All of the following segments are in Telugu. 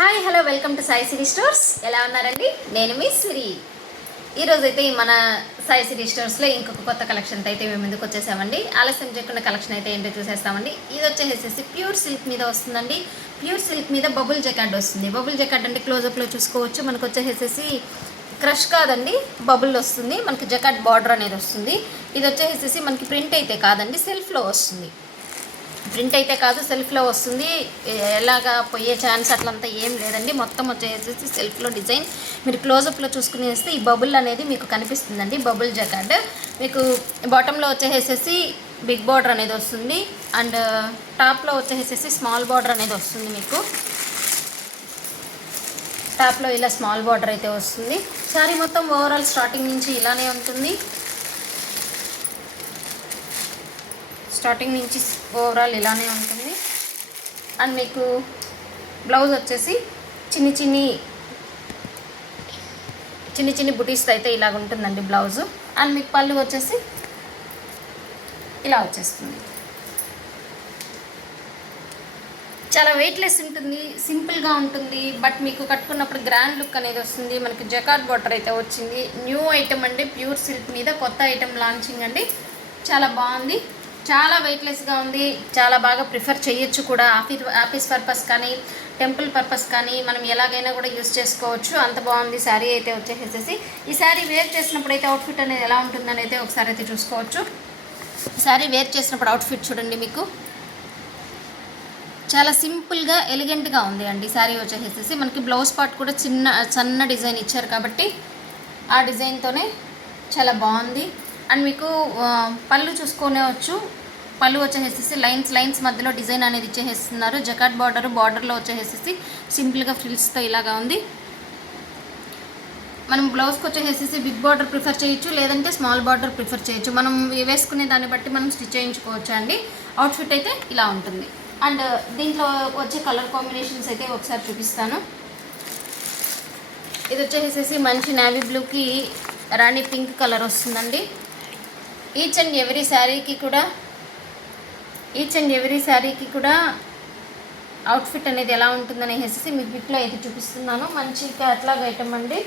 Hi hello welcome to Sai Siri stores. ఎలా ఉన్నారండి? నేను మీ సిరి. ఈరోజైతే మన సాయి సిరీ స్టోర్స్లో ఇంకొక కొత్త కలెక్షన్తో అయితే మేము ముందుకు వచ్చేసామండి. ఆలస్యం చేయకుండా కలెక్షన్ అయితే ఏంటో చూసేస్తామండి. ఇది వచ్చేసేసి ప్యూర్ సిల్క్ మీద వస్తుందండి. ప్యూర్ సిల్క్ మీద బబుల్ జకార్డ్ వస్తుంది. బబుల్ జకార్డ్ అంటే క్లోజప్లో చూసుకోవచ్చు. మనకు వచ్చేసేసి క్రష్ కాదండి, బబుల్ వస్తుంది. మనకి జకార్డ్ బార్డర్ అనేది వస్తుంది. ఇది వచ్చేసేసి మనకి ప్రింట్ అయితే కాదండి, సెల్ఫ్లో వస్తుంది. ప్రింట్ అయితే కాదు, సెల్ఫ్లో వస్తుంది. ఎలాగా పోయే ఛాన్స్ అట్లంతా ఏం లేదండి. మొత్తం వచ్చేసి సెల్ఫ్లో డిజైన్. మీరు క్లోజప్లో చూసుకుని వేస్తే ఈ బబుల్ అనేది మీకు కనిపిస్తుందండి. బబుల్ జకార్డ్ మీకు బాటంలో వచ్చేసేసి బిగ్ బార్డర్ అనేది వస్తుంది. అండ్ టాప్లో వచ్చేసేసి స్మాల్ బార్డర్ అనేది వస్తుంది. మీకు టాప్లో ఇలా స్మాల్ బార్డర్ అయితే వస్తుంది. సారీ మొత్తం ఓవరాల్ స్టార్టింగ్ నుంచి ఇలానే ఉంటుంది. స్టార్టింగ్ నుంచి ఓవరాల్ ఇలానే ఉంటుంది. అండ్ మీకు బ్లౌజ్ వచ్చేసి చిన్ని చిన్ని బుటీస్తో అయితే ఇలాగ ఉంటుందండి బ్లౌజు. అండ్ మీకు పళ్ళు వచ్చేసి ఇలా వచ్చేస్తుంది. చాలా వెయిట్లెస్ ఉంటుంది, సింపుల్గా ఉంటుంది. బట్ మీకు కట్టుకున్నప్పుడు గ్రాండ్ లుక్ అనేది వస్తుంది. మనకి జకార్డ్ బార్డర్ అయితే వచ్చింది. న్యూ ఐటమ్ అండి, ప్యూర్ సిల్క్ మీద కొత్త ఐటమ్ లాంచింగ్ అండి. చాలా బాగుంది, చాలా వెయిట్లెస్గా ఉంది. చాలా బాగా ప్రిఫర్ చేయొచ్చు కూడా. ఆఫీస్ పర్పస్ కానీ టెంపుల్ పర్పస్ కానీ మనం ఎలాగైనా కూడా యూస్ చేసుకోవచ్చు. అంత బాగుంది శారీ అయితే వచ్చేసేసి. ఈ శారీ వేర్ చేసినప్పుడు అయితే అవుట్ఫిట్ అనేది ఎలా ఉంటుందని అయితే ఒకసారి అయితే చూసుకోవచ్చు. శారీ వేర్ చేసినప్పుడు అవుట్ఫిట్ చూడండి, మీకు చాలా సింపుల్గా ఎలిగెంట్గా ఉంది అండి. శారీ వచ్చేసేసి మనకి బ్లౌజ్ పార్ట్ కూడా సన్న డిజైన్ ఇచ్చారు కాబట్టి ఆ డిజైన్తోనే చాలా బాగుంది. అండ్ మీకు పళ్ళు చూసుకోవచ్చు. పళ్ళు వచ్చేసేసి లైన్స్ మధ్యలో డిజైన్ అనేది ఇచ్చేసేస్తున్నారు. జకార్డ్ బార్డర్లో వచ్చేసేసి సింపుల్గా ఫ్రిల్స్తో ఇలాగా ఉంది. మనం బ్లౌజ్కి వచ్చేసేసి బిగ్ బార్డర్ ప్రిఫర్ చేయొచ్చు, లేదంటే స్మాల్ బార్డర్ ప్రిఫర్ చేయొచ్చు. మనం వేసుకునే దాన్ని బట్టి మనం స్టిచ్ చేయించుకోవచ్చు అండి. అవుట్ఫిట్ అయితే ఇలా ఉంటుంది. అండ్ దీంట్లో వచ్చే కలర్ కాంబినేషన్స్ అయితే ఒకసారి చూపిస్తాను. ఇది వచ్చేసేసి మంచి నేవీ బ్లూకి రాణి పింక్ కలర్ వస్తుందండి. ఈచ్ అండ్ ఎవ్రీ శారీకి కూడా అవుట్ఫిట్ అనేది ఎలా ఉంటుందని వేసేసి మీకు బిట్లో అయితే చూపిస్తున్నాను. మంచి క్యాట్లాగ్ ఐటమ్ అండి.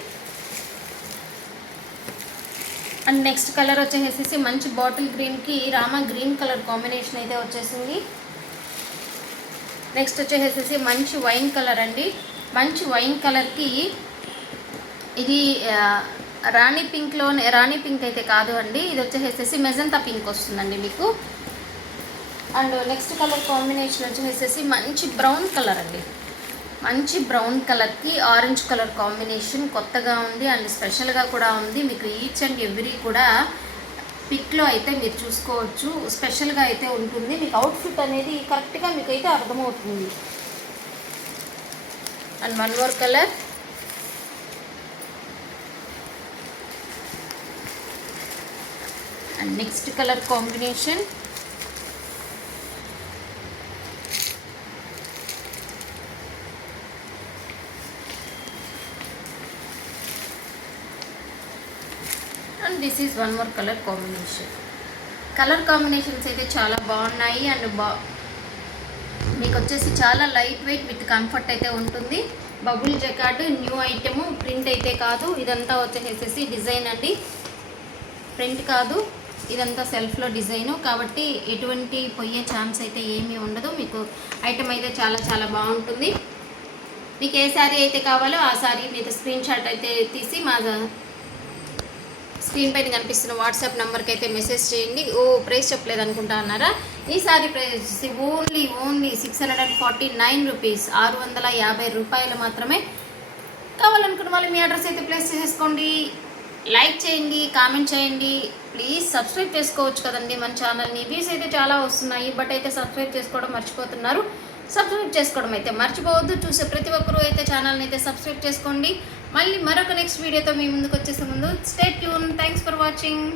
అండ్ నెక్స్ట్ కలర్ వచ్చేసేసి మంచి బాటిల్ గ్రీన్కి రామా గ్రీన్ కలర్ కాంబినేషన్ అయితే వచ్చేసింది. నెక్స్ట్ వచ్చేసేసి మంచి వైన్ కలర్ అండి. మంచి వైన్ కలర్కి ఇది రాణి పింక్ అయితే కాదు అండి, ఇది వచ్చేసేసి మెజంతా పింక్ వస్తుందండి మీకు. అండ్ నెక్స్ట్ కలర్ కాంబినేషన్ వచ్చేసేసి మంచి బ్రౌన్ కలర్ అండి. మంచి బ్రౌన్ కలర్కి ఆరెంజ్ కలర్ కాంబినేషన్ కొత్తగా ఉంది అండ్ స్పెషల్గా కూడా ఉంది. మీకు ఈచ్ అండ్ ఎవ్రీ కూడా పిక్లో అయితే మీరు చూసుకోవచ్చు. స్పెషల్గా అయితే ఉంటుంది. మీకు అవుట్ఫిట్ అనేది కరెక్ట్గా మీకు అయితే అర్థమవుతుంది. And one more colour. And next colour combination and this is one more colour combination. Colour combinations అయితే చాలా బాగున్నాయి. అండ్ మీకు వచ్చేసి చాలా లైట్ వెయిట్ విత్ కంఫర్ట్ అయితే ఉంటుంది. Bubble jacquard new item, print అయితే కాదు. ఇదంతా వచ్చేసేసి డిజైన్ అండి, ప్రింట్ కాదు. ఇదంతా సెల్ఫ్లో డిజైను కాబట్టి ఎటువంటి పోయే ఛాన్స్ అయితే ఏమీ ఉండదు. మీకు ఐటమ్ అయితే చాలా బాగుంటుంది. మీకు ఏ శారీ అయితే కావాలో ఆ శారీ మీద స్క్రీన్ షాట్ అయితే తీసి మా స్క్రీన్ పైన కనిపిస్తున్న వాట్సాప్ నెంబర్కి అయితే మెసేజ్ చేయండి. ప్రైస్ చెప్పలేదు అనుకుంటా అన్నారా? ఈ శారీ ప్రైస్ ఓన్లీ 649 రూపీస్, 650 రూపాయలు మాత్రమే. కావాలనుకున్న వాళ్ళు మీ అడ్రస్ అయితే ప్లేస్ చేసేసుకోండి. లైక్ చేయండి, కామెంట్ చేయండి. ప్లీజ్ సబ్స్క్రైబ్ చేసుకోవచ్చు కదండి మన ఛానల్ని. వ్యూస్ అయితే చాలా వస్తున్నాయి, బట్ అయితే సబ్స్క్రైబ్ చేసుకోవడం మర్చిపోతున్నారు. సబ్స్క్రైబ్ చేసుకోవడం అయితే మర్చిపోవద్దు. చూసే ప్రతి ఒక్కరూ అయితే ఛానల్ని అయితే సబ్స్క్రైబ్ చేసుకోండి. మళ్ళీ మరొక నెక్స్ట్ వీడియోతో మీ ముందుకు వచ్చేసే ముందు stay tune. Thanks for watching.